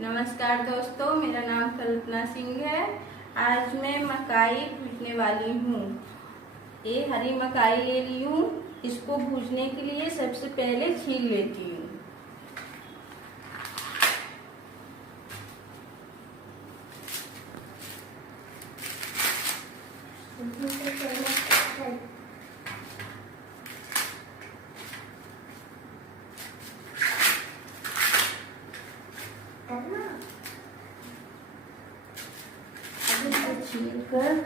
नमस्कार दोस्तों, मेरा नाम कल्पना सिंह है। आज मैं मकाई भूनने वाली हूँ। ये हरी मकाई ले ली हूँ। इसको भूनने के लिए सबसे पहले छील लेती हूँ। छील कर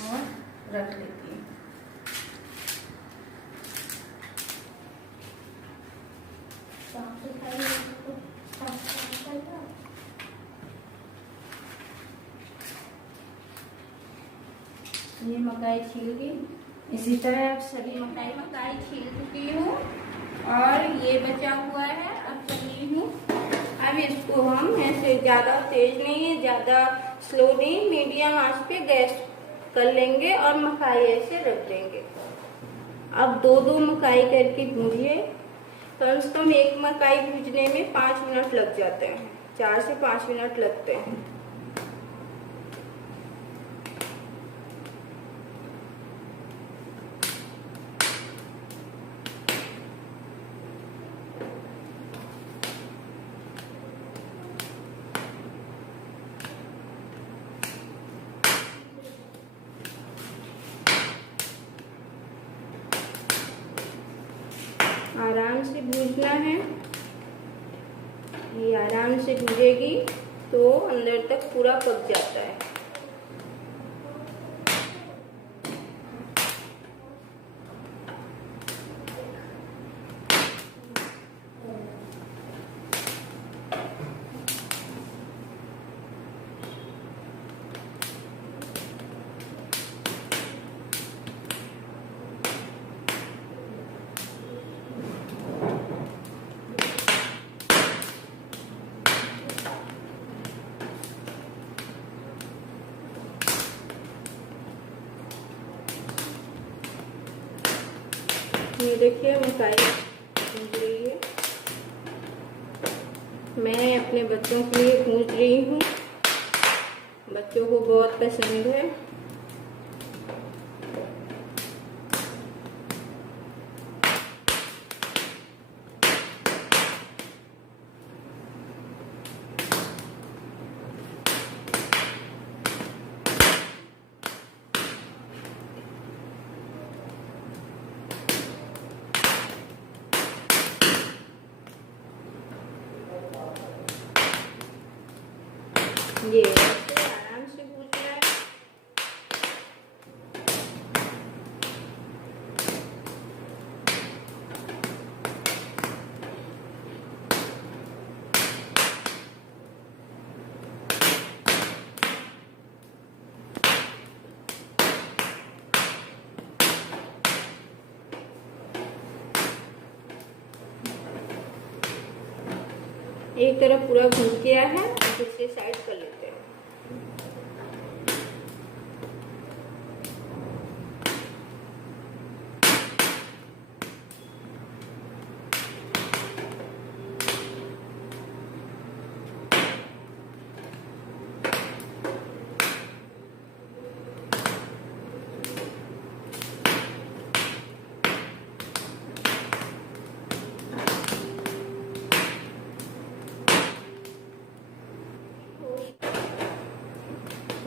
और रख लेती हूँ। ये मकाई छील गई। इसी तरह सभी मकाई छील चुकी हूँ और ये बचा हुआ है। अब चली हूँ। अब इसको हम ऐसे ज्यादा तेज नहीं, ज्यादा स्लो नहीं, मीडियम आंच पे गैस कर लेंगे और मकाई ऐसे रख देंगे। अब दो मकाई करके भूनिए। कम से कम एक मकाई भूनने में 5 मिनट लग जाते हैं, 4 से 5 मिनट लगते हैं। आराम से भूनना है। ये आराम से भूनेगी तो अंदर तक पूरा पक जाता है। ये देखिए मकाई भून रही है। मैं अपने बच्चों के लिए भून रही हूँ। बच्चों को बहुत पसंद है। ये आराम से भूनना है। एक तरफ पूरा भून गया है, दूसरी साइड कर लेते हैं।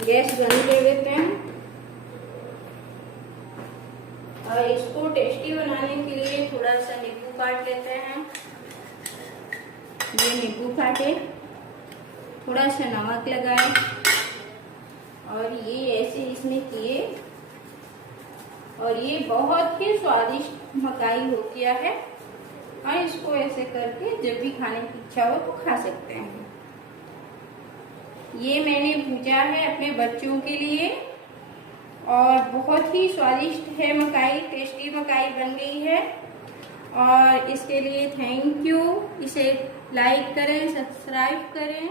गैस बंद कर देते हैं और इसको टेस्टी बनाने के लिए थोड़ा सा नींबू काट लेते हैं। ये नींबू काटे, थोड़ा सा नमक लगाए और ये ऐसे इसमें किए और ये बहुत ही स्वादिष्ट मकाई हो गया है। और इसको ऐसे करके जब भी खाने की इच्छा हो तो खा सकते हैं। ये मैंने भूजा है अपने बच्चों के लिए और बहुत ही स्वादिष्ट है मकाई, टेस्टी मकाई बन गई है। और इसके लिए थैंक यू। इसे लाइक करें, सब्सक्राइब करें।